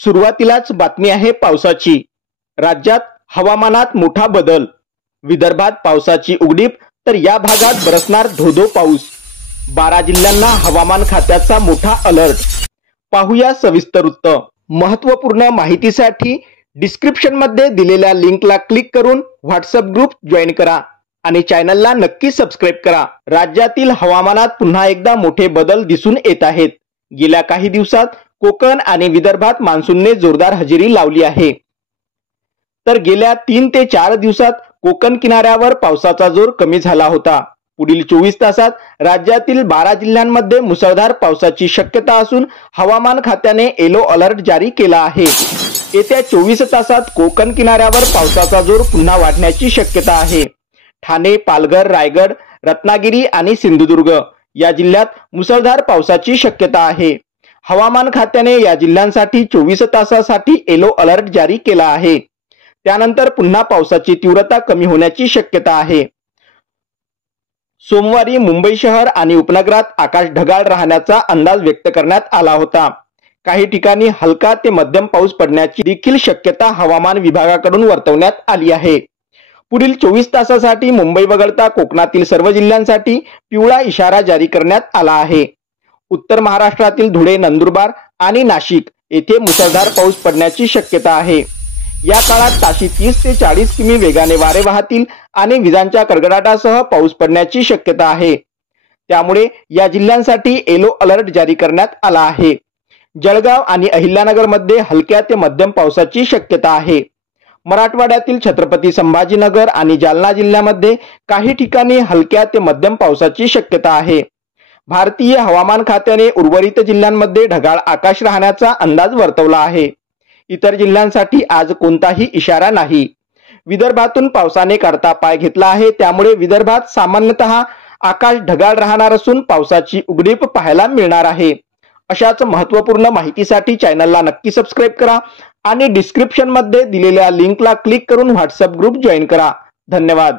सुरुवातीलाच बातमी आहे पावसाची। राज्यात हवामानात मोठा बदल। विदर्भात पावसाची उघडीप तर या भागात बरसणार धोधो पाऊस। 12 जिल्ह्यांना हवामान खात्याचा मोठा अलर्ट। पाहूया सविस्तर वृत्त। महत्त्वपूर्ण माहितीसाठी डिस्क्रिप्शन मध्ये दिलेल्या लिंकला क्लिक करून व्हॉट्सअप ग्रुप जॉइन करा आणि चॅनलला नक्की सबस्क्राइब करा। राज्यातील हवामानात पुन्हा एकदा मोठे बदल दिसून येत आहेत। गेल्या काही दिवसात कोकण आणि विदर्भात मान्सूनने जोरदार हजेरी लावली आहे। तर गेल्या 3 ते 4 दिवसात कोकण किनाऱ्यावर पावसाचा जोर कमी झाला होता। पुढील 24 तासात राज्यातील 12 जिल्ह्यांमध्ये मुसळधार पावसाची शक्यता असून हवामान खात्याने येलो अलर्ट जारी केला आहे। येत्या 24 तासात कोकण किनाऱ्यावर पावसाचा जोर पुन्हा वाढण्याची शक्यता आहे। ठाणे, पालघर, रायगड, रत्नागिरी आणि सिंधुदुर्ग या जिल्ह्यात मुसळधार पावसाची शक्यता आहे। हवामान खात्याने या जिल्ह्यांसाठी 24 तासासाठी येलो अलर्ट जारी केला आहे। त्यानंतर पुन्हा पावसाची तीव्रता कमी होण्याची शक्यता आहे। सोमवारी मुंबई शहर आणि उपनगरात आकाश ढगाळ राहण्याचा अंदाज व्यक्त करण्यात आला होता। काही ठिकाणी हलका ते मध्यम पाऊस पडण्याची देखील शक्यता हवामान विभागाकडून वर्तवण्यात आली आहे। पुढील 24 तासासाठी मुंबई वगळता कोकणातील सर्व जिल्ह्यांसाठी पिवळा इशारा जारी करण्यात आला आहे। उत्तर महाराष्ट्रातील धुळे, नंदुरबार आणि नाशिक येथे मुसळधार पाऊस पडण्याची शक्यता आहे। या काळात ताशी 30 ते 40 किमी वेगाने वारे वाहतील आणि विजांच्या कडकडाटासह पाऊस पडण्याची शक्यता आहे। त्यामुळे या जिल्ह्यांसाठी येलो अलर्ट जारी करण्यात आला आहे। जळगाव आणि अहिल्यानगर मध्ये हलक्या ते मध्यम पावसाची शक्यता आहे। मराठवाड्यातील छत्रपती संभाजीनगर आणि जालना जिल्ह्यामध्ये काही ठिकाणी हलक्या ते मध्यम पावसाची शक्यता आहे। भारतीय हवामान खात्याने उर्वरित जिल्ह्यांमध्ये ढगाळ आकाश राहण्याचा अंदाज वर्तवला आहे। इतर जिल्ह्यांसाठी आज कोणताही इशारा नाही। विदर्भातून पावसाने काढता पाय घेतला आहे, त्यामुळे विदर्भात सामान्यतः आकाश ढगाळ राहणार असून पावसाची उघडीप पाहायला मिळणार आहे। अशाच महत्त्वपूर्ण माहितीसाठी चॅनलला नक्की सबस्क्राइब करा आणि डिस्क्रिप्शन मध्ये दिलेल्या लिंकला क्लिक करून व्हॉट्सअप ग्रुप जॉइन करा। धन्यवाद।